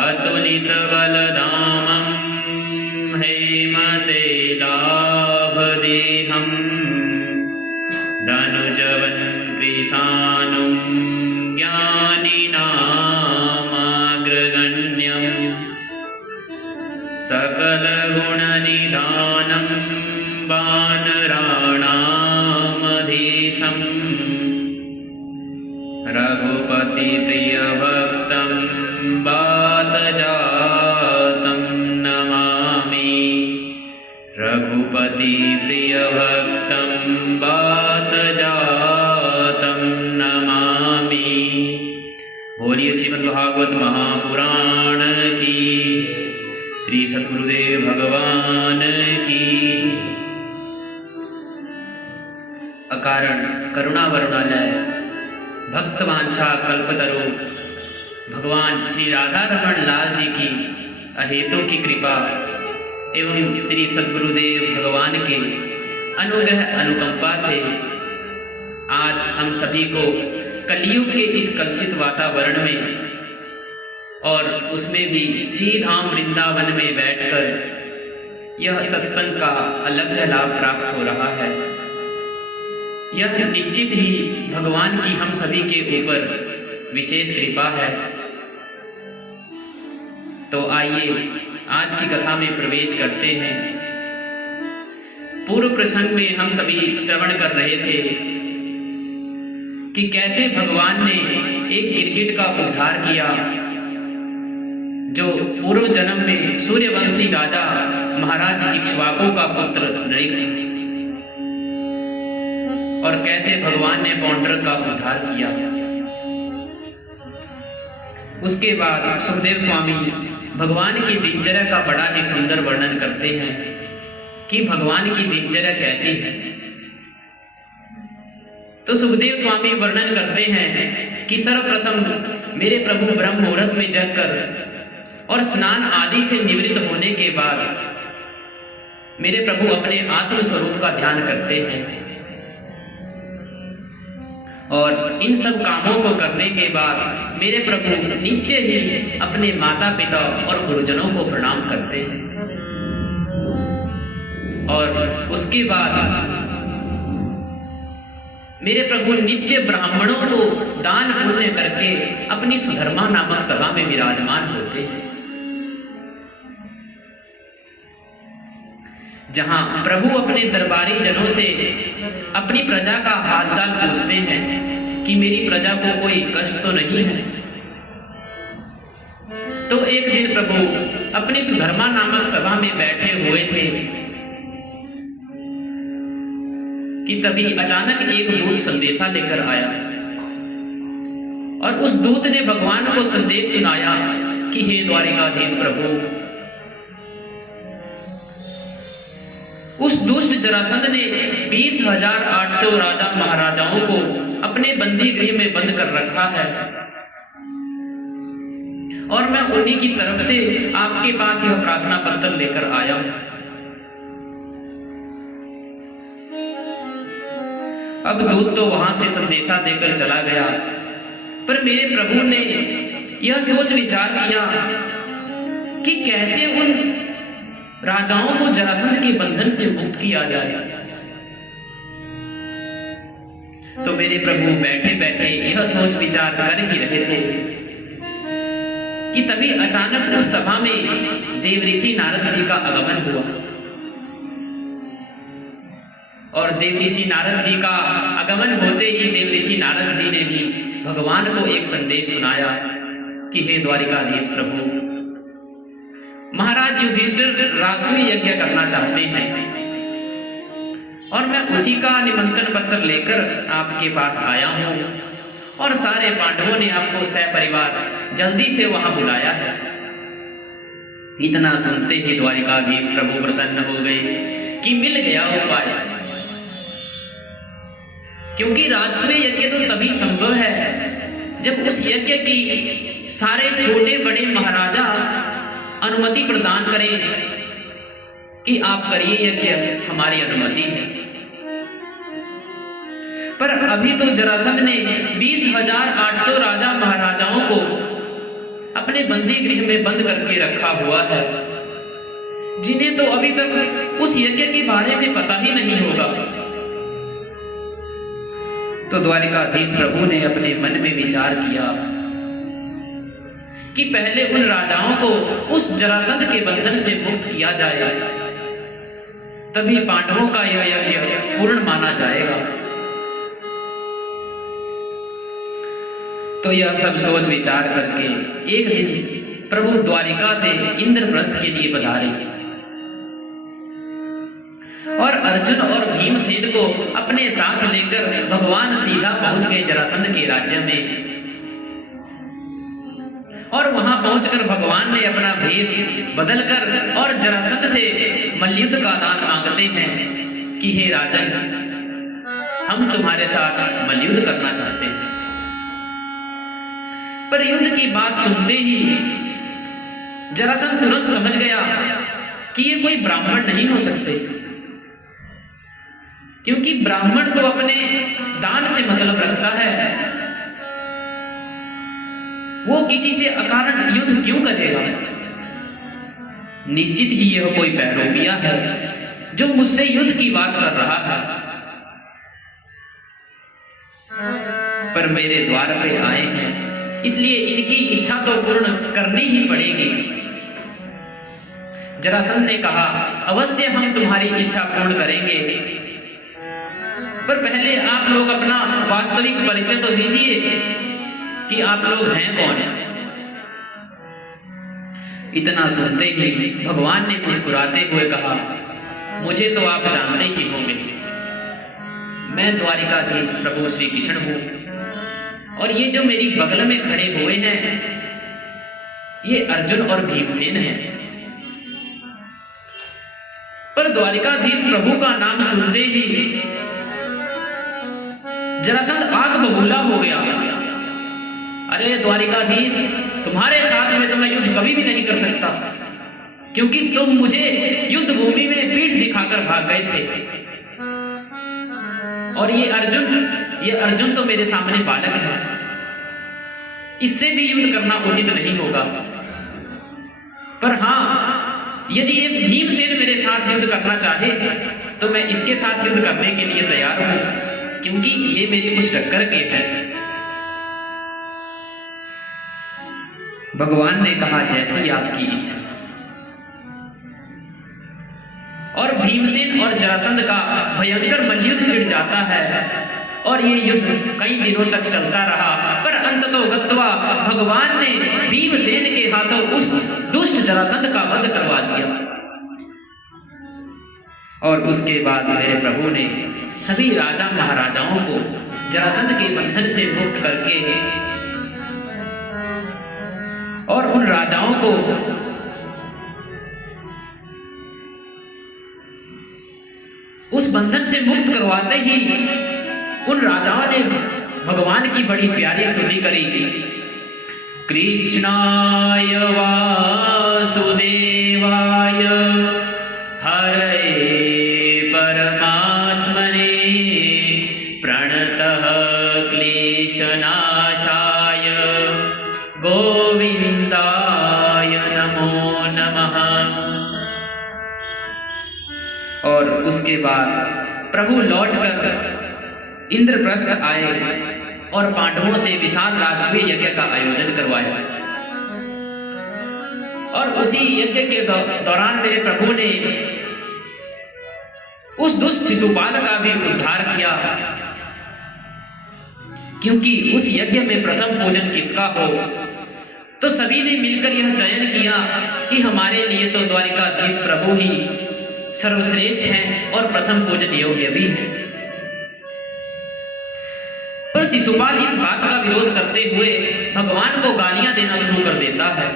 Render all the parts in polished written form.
अतुलितबलधामं हेमशैलाभदेहं धनुजवन्कृशानुं ज्ञानिनामाग्रगण्यं सकलगुणनिधानं वानराणामधीशम् रघुपतिप्रियभक्तं वातजातं नमामि। रघुपतिप्रियभक्तं वातजातं नमामि। बोलिए श्रीमद्भागवत महापुराण की, श्री सद्गुरुदेव भगवान की। अकारण करुणा वरुणालय भक्तवांछा कल्पतरु भगवान श्री राधा रमण लाल जी की अहेतु की कृपा एवं श्री सद्गुरुदेव भगवान के अनुग्रह अनुकंपा से आज हम सभी को कलियुग के इस कलुषित वातावरण में और उसमें भी श्री धाम वृंदावन में बैठकर यह सत्संग का अलग लाभ प्राप्त हो रहा है। यह निश्चित ही भगवान की हम सभी के ऊपर विशेष कृपा है। तो आइए आज की कथा में प्रवेश करते हैं। पूर्व प्रसंग में हम सभी श्रवण कर रहे थे कि कैसे भगवान ने एक गिरगिट का उद्धार किया जो पूर्व जन्म में सूर्यवंशी राजा महाराज इक्ष्वाकु का पुत्र नृग था, और कैसे भगवान ने पौंड्रक का उद्धार किया। उसके बाद सुखदेव स्वामी भगवान की दिनचर्या का बड़ा ही सुंदर वर्णन करते हैं कि भगवान की दिनचर्या कैसी है। तो सुखदेव स्वामी वर्णन करते हैं कि सर्वप्रथम मेरे प्रभु ब्रह्म मुहूर्त में जगकर और स्नान आदि से निवृत्त होने के बाद मेरे प्रभु अपने आत्म स्वरूप का ध्यान करते हैं, और इन सब कामों को करने के बाद मेरे प्रभु नित्य ही अपने माता पिता और गुरुजनों को प्रणाम करते हैं, और उसके बाद मेरे प्रभु नित्य ब्राह्मणों को दान पुण्य करके अपनी सुधर्मा नामक सभा में विराजमान होते हैं, जहां प्रभु अपने दरबारी जनों से अपनी प्रजा का हालचाल पूछते हैं कि मेरी प्रजा को कोई कष्ट तो नहीं है। तो एक दिन प्रभु अपनी सुधर्मा नामक सभा में बैठे हुए थे कि तभी अचानक एक दूत संदेशा लेकर आया, और उस दूत ने भगवान को संदेश सुनाया कि हे द्वारिकाधीश प्रभु, उस दुष्ट जरासंध ने 20,800 राजा महाराजाओं को अपने बंदी गृह में बंद कर रखा है, और मैं उन्हीं की तरफ से आपके पास यह प्रार्थना पत्र लेकर आया हूं। अब दूत तो वहां से संदेशा देकर चला गया, पर मेरे प्रभु ने यह सोच विचार किया कि कैसे उन राजाओं को जरासंध के बंधन से मुक्त किया जाए। तो मेरे प्रभु बैठे बैठे यह सोच विचार कर ही रहे थे कि तभी अचानक उस सभा में देवऋषि नारद जी का आगमन हुआ, और देवऋषि नारद जी का आगमन होते ही देवऋषि नारद जी ने भी भगवान को एक संदेश सुनाया कि हे द्वारिकाधीश प्रभु, महाराज युधिष्ठिर राजसूय यज्ञ करना चाहते हैं, और मैं उसी का निमंत्रण पत्र लेकर आपके पास आया हूं, और सारे पांडवों ने आपको सपरिवार जल्दी से वहां बुलाया है। इतना सुनते ही द्वारिकाधीश प्रभु प्रसन्न हो गए कि मिल गया उपाय, क्योंकि राजसूय यज्ञ तो तभी संभव है जब उस यज्ञ की सारे छोटे बड़े महाराजा अनुमति प्रदान करें कि आप करिए यज्ञ, हमारी अनुमति है। पर अभी तो जरासंध ने 20,800 राजा महाराजाओं को अपने बंदी गृह में बंद करके रखा हुआ है, जिन्हें तो अभी तक उस यज्ञ के बारे में पता ही नहीं होगा। तो द्वारिकाधीश प्रभु ने अपने मन में विचार किया कि पहले उन राजाओं को उस जरासंध के बंधन से मुक्त किया जाए, तभी पांडवों का यह यज्ञ पूर्ण माना जाएगा। तो यह सब सोच विचार करके एक दिन प्रभु द्वारिका से इंद्रप्रस्थ के लिए पधारे और अर्जुन और भीमसेन को अपने साथ लेकर भगवान सीधा पहुंच गए जरासंध के राज्य में। और वहां पहुंचकर भगवान ने अपना भेष बदलकर और जरासंध से मल्लयुद्ध का दान मांगते हैं कि हे राजन, हम तुम्हारे साथ मल्लयुद्ध करना चाहते हैं। पर युद्ध की बात सुनते ही जरासंध तुरंत समझ गया कि ये कोई ब्राह्मण नहीं हो सकते, क्योंकि ब्राह्मण तो अपने दान से मतलब रखता है, वो किसी से अकारण युद्ध क्यों करेगा। निश्चित ही यह कोई बहरूपिया है जो मुझसे युद्ध की बात कर रहा है। पर मेरे द्वार पे आए हैं, इसलिए इनकी इच्छा तो पूर्ण करनी ही पड़ेगी। जरासंध ने कहा, अवश्य हम तुम्हारी इच्छा पूर्ण करेंगे, पर पहले आप लोग अपना वास्तविक परिचय तो दीजिए कि आप लोग हैं कौन। इतना सुनते ही भगवान ने मुस्कुराते हुए कहा, मुझे तो आप जानते ही होंगे, मैं द्वारिकाधीश प्रभु श्री कृष्ण हूं, और ये जो मेरी बगल में खड़े हुए हैं ये अर्जुन और भीमसेन हैं। पर द्वारिकाधीश प्रभु का नाम सुनते ही जरासंध आग बबूला हो गया। अरे द्वारिकाधीश, तुम्हारे साथ में तो मैं युद्ध कभी भी नहीं कर सकता, क्योंकि तुम मुझे युद्ध भूमि में पीठ दिखाकर भाग गए थे, और ये अर्जुन तो मेरे सामने बालक है, इससे भी युद्ध करना उचित नहीं होगा। पर हाँ, यदि ये भीमसेन मेरे साथ युद्ध करना चाहे तो मैं इसके साथ युद्ध करने के लिए तैयार हूं, क्योंकि ये मेरी कुछ टक्कर के हैं। भगवान ने कहा, जैसी आपकी इच्छा। और भीमसेन और जरासंध का भयंकर मल्लयुद्ध छिड़ जाता है, और ये युद्ध कई दिनों तक चलता रहा। पर अंततोगत्वा भगवान ने भीमसेन के हाथों उस दुष्ट जरासंध का वध करवा दिया। और उसके बाद मेरे प्रभु ने सभी राजा महाराजाओं को जरासंध के बंधन से मुक्त करके और उन राजाओं को उस बंधन से मुक्त करवाते ही उन राजाओं ने भगवान की बड़ी प्यारी स्तुति करी। कृष्णाय वासुदेवाय हरे परमात्मने प्रणतः क्लेशनाशाय गोविंदाय नमो नमः। और उसके बाद प्रभु लौटकर इंद्रप्रस्थ आए और पांडवों से विशाल राष्ट्रीय यज्ञ का आयोजन करवाया। और उसी यज्ञ के दौरान मेरे प्रभु ने उस दुष्ट शिशुपाल का भी उद्धार किया, क्योंकि उस यज्ञ में प्रथम पूजन किसका हो, तो सभी ने मिलकर यह चयन किया कि हमारे लिए तो द्वारिकाधीश प्रभु ही सर्वश्रेष्ठ हैं और प्रथम पूजन योग्य भी हैं। पर शिशुपाल इस बात का विरोध करते हुए भगवान को गालियां देना शुरू कर देता है,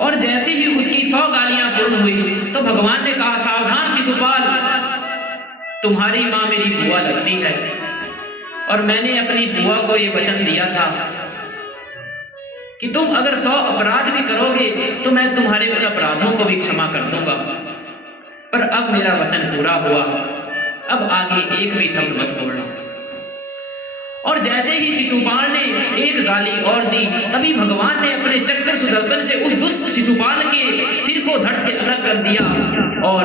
और जैसे ही उसकी 100 गालियां पूर्ण हुई तो भगवान ने कहा, सावधान शिशुपाल, तुम्हारी मां मेरी बुआ लगती है, और मैंने अपनी बुआ को यह वचन दिया था कि तुम अगर 100 अपराध भी करोगे तो मैं तुम्हारे उन अपराधों को भी क्षमा कर दूंगा। पर अब मेरा वचन पूरा हुआ, अब आगे एक भी शब्द मत बोलना। और जैसे ही शिशुपाल ने एक गाली और दी, तभी भगवान ने अपने चक्र सुदर्शन से उस दुष्ट शिशुपाल के सिर को धड़ से अलग कर दिया। और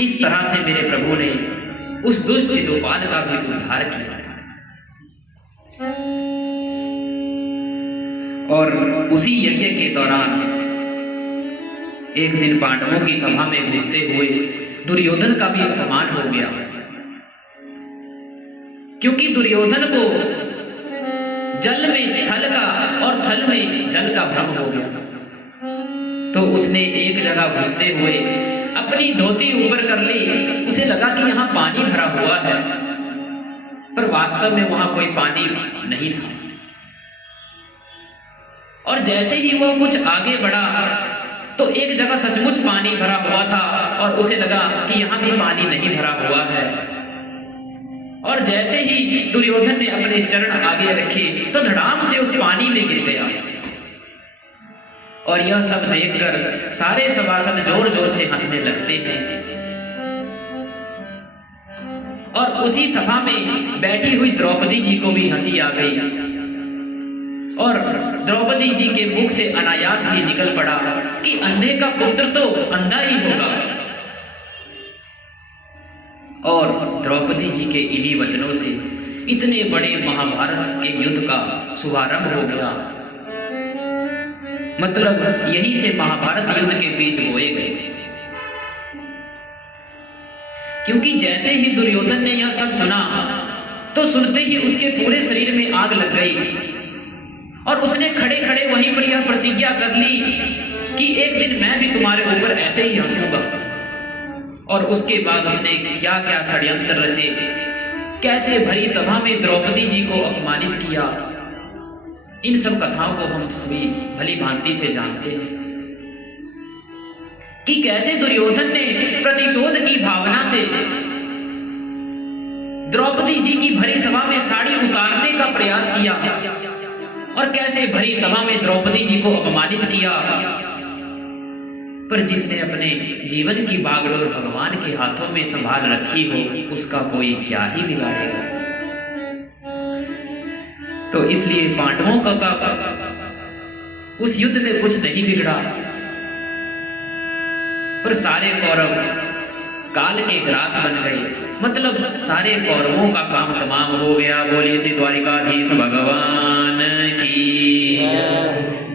इस तरह से मेरे प्रभु ने उस दुष्ट शिशुपाल का भी उद्धार किया। और उसी यज्ञ के दौरान एक दिन पांडवों की सभा में घुसते हुए दुर्योधन का भी अपमान हो गया, क्योंकि दुर्योधन को जल में थल का और थल में जल का भ्रम हो गया। तो उसने एक जगह घुसते हुए अपनी धोती ऊपर कर ली। उसे लगा कि यहाँ पानी भरा हुआ है, पर वास्तव में वहां कोई पानी नहीं था। और जैसे ही वह कुछ आगे बढ़ा तो एक जगह सचमुच पानी भरा हुआ था और उसे लगा कि यहाँ भी पानी नहीं भरा हुआ है। और जैसे ही दुर्योधन ने अपने चरण आगे रखे तो धड़ाम से उस पानी में गिर गया। और यह सब देखकर सारे सभासद जोर जोर से हंसने लगते हैं। और उसी सभा में बैठी हुई द्रौपदी जी को भी हंसी आ गई और द्रौपदी जी के मुख से अनायास ही निकल पड़ा कि अंधे का पुत्र तो अंधा ही होगा। और द्रौपदी जी के इन्हीं वचनों से इतने बड़े महाभारत के युद्ध का शुभारंभ हो गया। मतलब यहीं से महाभारत युद्ध के बीज बोए गए। क्योंकि जैसे ही दुर्योधन ने यह सब सुना तो सुनते ही उसके पूरे शरीर में आग लग गई और उसने खड़े खड़े वहीं पर यह प्रतिज्ञा कर ली कि एक दिन मैं भी तुम्हारे ऊपर ऐसे ही हंसूंगा। और उसके बाद उसने क्या क्या षड्यंत्र रचे, कैसे भरी सभा में द्रौपदी जी को अपमानित किया, इन सब कथाओं को हम सभी भली भांति से जानते हैं कि कैसे दुर्योधन ने प्रतिशोध की भावना से द्रौपदी जी की भरी सभा में साड़ी उतारने का प्रयास किया और कैसे भरी सभा में द्रौपदी जी को अपमानित किया। पर जिसने अपने जीवन की बागडोर भगवान के हाथों में संभाल रखी हो उसका कोई क्या ही बिगाड़ेगा। तो इसलिए पांडवों का उस युद्ध में कुछ नहीं बिगड़ा, पर सारे कौरव काल के ग्रास बन गए। मतलब सारे कौरवों का काम तमाम हो गया। बोलिए श्री द्वारिकाधीश भगवान की जय।